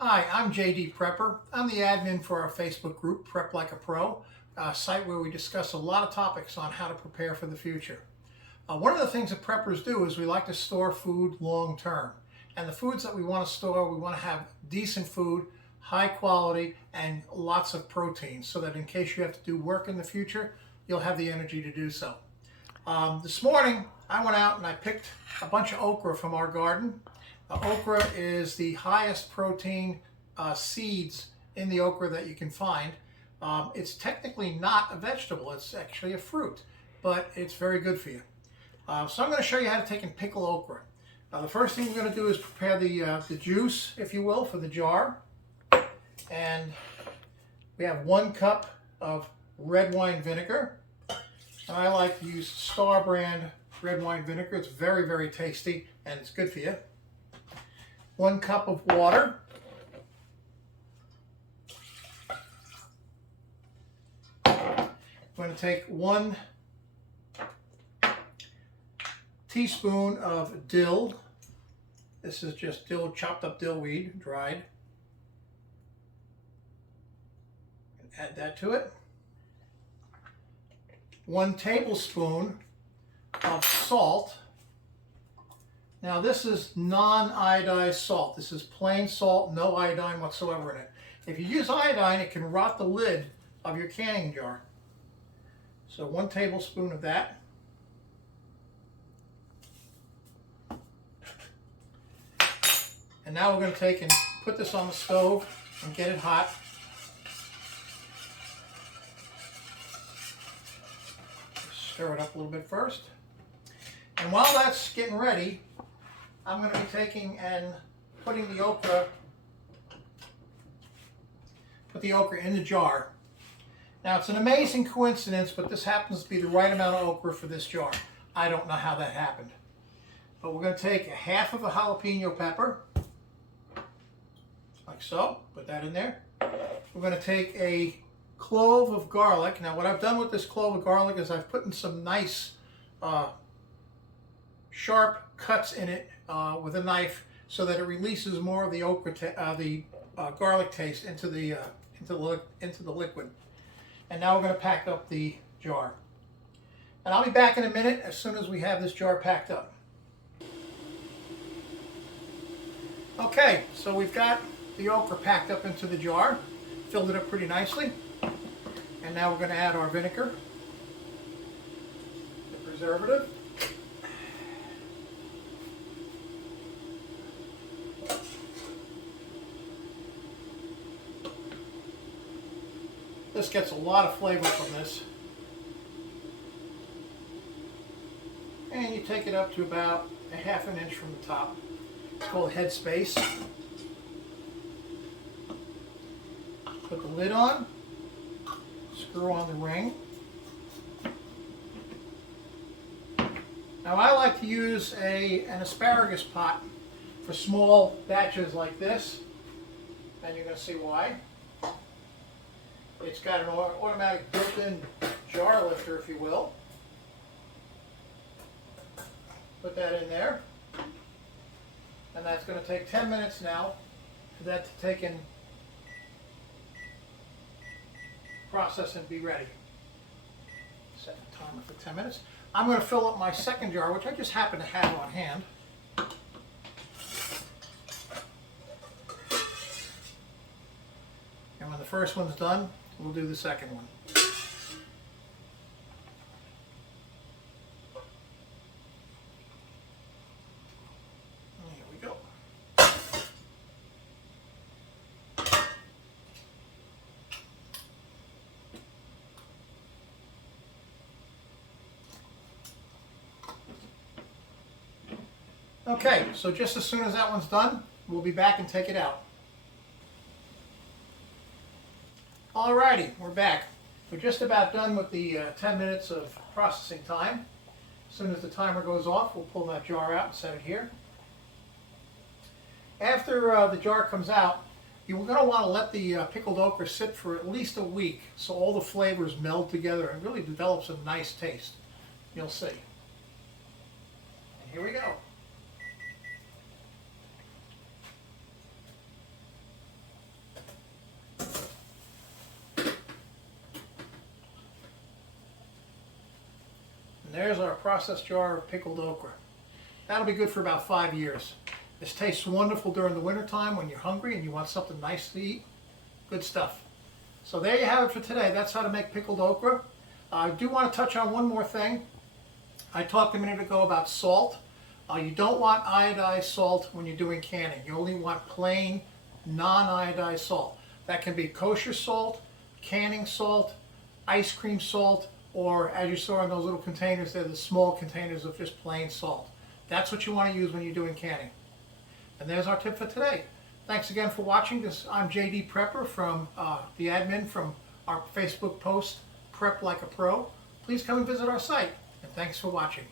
Hi, I'm JD Prepper. I'm the admin for our Facebook group, Prep Like a Pro, a site where we discuss a lot of topics on how to prepare for the future. One of the things that preppers do is we like to store food long term. And the foods that we want to store, we want to have decent food, high quality, and lots of protein so that in case you have to do work in the future, you'll have the energy to do so. This morning, I went out and I picked a bunch of okra from our garden. Okra is the highest protein seeds in the okra that you can find. It's technically not a vegetable, it's actually a fruit, but it's very good for you. So I'm going to show you how to take and pickle okra. The first thing we're going to do is prepare the juice, if you will, for the jar. And we have 1 cup of red wine vinegar. And I like to use Star brand red wine vinegar. It's very, very tasty and it's good for you. 1 cup of water. I'm going to take 1 teaspoon of dill. This is just dill, chopped up dill weed, dried. And add that to it. 1 tablespoon of salt. Now this is non-iodized salt. This is plain salt, no iodine whatsoever in it. If you use iodine, it can rot the lid of your canning jar. So 1 tablespoon of that. And now we're going to take and put this on the stove and get it hot. Stir it up a little bit first. And while that's getting ready, I'm going to be taking and putting the okra, put the okra in the jar. Now it's an amazing coincidence, but this happens to be the right amount of okra for this jar. I don't know how that happened. But we're going to take 1/2 of a jalapeno pepper, like so, put that in there. We're going to take a clove of garlic. Now what I've done with this clove of garlic is I've put in some nice sharp cuts in it with a knife so that it releases more of the okra, garlic taste into the liquid. And now we're going to pack up the jar. And I'll be back in a minute as soon as we have this jar packed up. Okay, so we've got the okra packed up into the jar, filled it up pretty nicely. And now we're going to add our vinegar, the preservative. This gets a lot of flavor from this. And you take it up to about 1/2 inch from the top. It's called head space. Put the lid on. Screw on the ring. Now I like to use an asparagus pot for small batches like this. And you're going to see why. It's got an automatic built-in jar lifter, if you will. Put that in there. And that's going to take 10 minutes now for that to take and process and be ready. Set the timer for 10 minutes. I'm going to fill up my second jar, which I just happen to have on hand. And when the first one's done, we'll do the second one. Here we go. Okay, so just as soon as that one's done, we'll be back and take it out. Alrighty, we're back. We're just about done with the 10 minutes of processing time. As soon as the timer goes off, we'll pull that jar out and set it here. After the jar comes out, you're going to want to let the pickled okra sit for at least a week so all the flavors meld together and really develops a nice taste. You'll see. And here we go. And there's our processed jar of pickled okra. That'll be good for about 5 years. This tastes wonderful during the wintertime when you're hungry and you want something nice to eat. Good stuff. So there you have it for today. That's how to make pickled okra. I do want to touch on one more thing. I talked a minute ago about salt. You don't want iodized salt when you're doing canning. You only want plain, non-iodized salt. That can be kosher salt, canning salt, ice cream salt, or as you saw in those little containers, they're the small containers of just plain salt. That's what you want to use when you're doing canning. And there's our tip for today. Thanks again for watching. I'm JD Prepper from the admin from our Facebook post, Prep Like a Pro. Please come and visit our site. And thanks for watching.